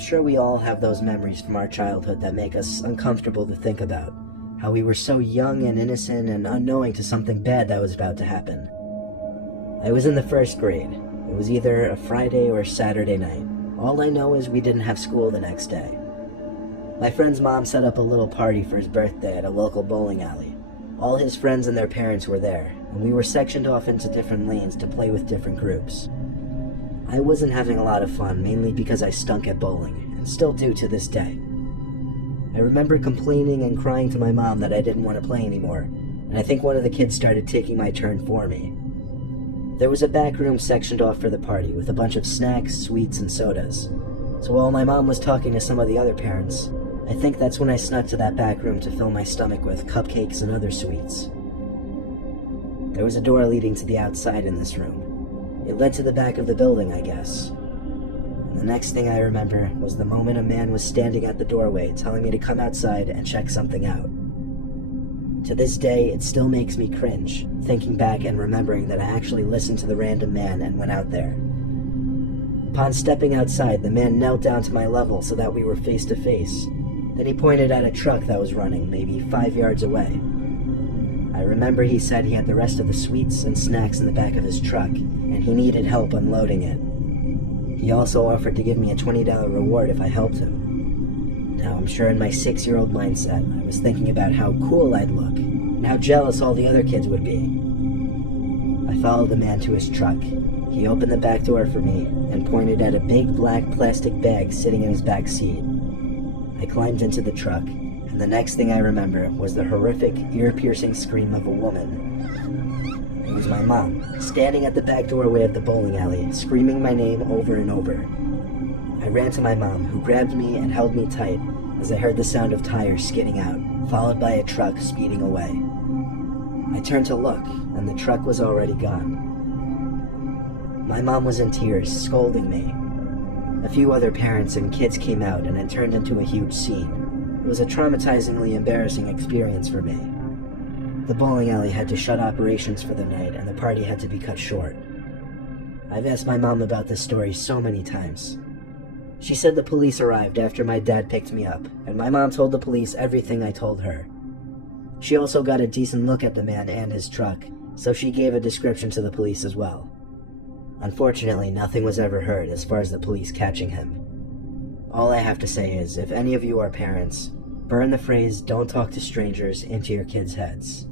sure we all have those memories from our childhood that make us uncomfortable to think about. How we were so young and innocent and unknowing to something bad that was about to happen. I was in the first grade. It was either a Friday or Saturday night. All I know is we didn't have school the next day. My friend's mom set up a little party for his birthday at a local bowling alley. All his friends and their parents were there, and we were sectioned off into different lanes to play with different groups. I wasn't having a lot of fun, mainly because I stunk at bowling, and still do to this day. I remember complaining and crying to my mom that I didn't want to play anymore, and I think one of the kids started taking my turn for me. There was a back room sectioned off for the party with a bunch of snacks, sweets, and sodas. So while my mom was talking to some of the other parents, I think that's when I snuck to that back room to fill my stomach with cupcakes and other sweets. There was a door leading to the outside in this room. It led to the back of the building, I guess. And the next thing I remember was the moment a man was standing at the doorway telling me to come outside and check something out. To this day, it still makes me cringe, thinking back and remembering that I actually listened to the random man and went out there. Upon stepping outside, the man knelt down to my level so that we were face to face. Then he pointed at a truck that was running maybe 5 yards away. I remember he said he had the rest of the sweets and snacks in the back of his truck, and he needed help unloading it. He also offered to give me a $20 reward if I helped him. Now, I'm sure in my 6-year-old mindset, I was thinking about how cool I'd look, and how jealous all the other kids would be. I followed the man to his truck. He opened the back door for me, and pointed at a big black plastic bag sitting in his back seat. I climbed into the truck, and the next thing I remember was the horrific, ear-piercing scream of a woman. It was my mom, standing at the back doorway of the bowling alley, screaming my name over and over. I ran to my mom, who grabbed me and held me tight as I heard the sound of tires skidding out, followed by a truck speeding away. I turned to look, and the truck was already gone. My mom was in tears, scolding me. A few other parents and kids came out, and it turned into a huge scene. It was a traumatizingly embarrassing experience for me. The bowling alley had to shut operations for the night, and the party had to be cut short. I've asked my mom about this story so many times. She said the police arrived after my dad picked me up, and my mom told the police everything I told her. She also got a decent look at the man and his truck, so she gave a description to the police as well. Unfortunately, nothing was ever heard as far as the police catching him. All I have to say is, if any of you are parents, burn the phrase "don't talk to strangers" into your kids' heads.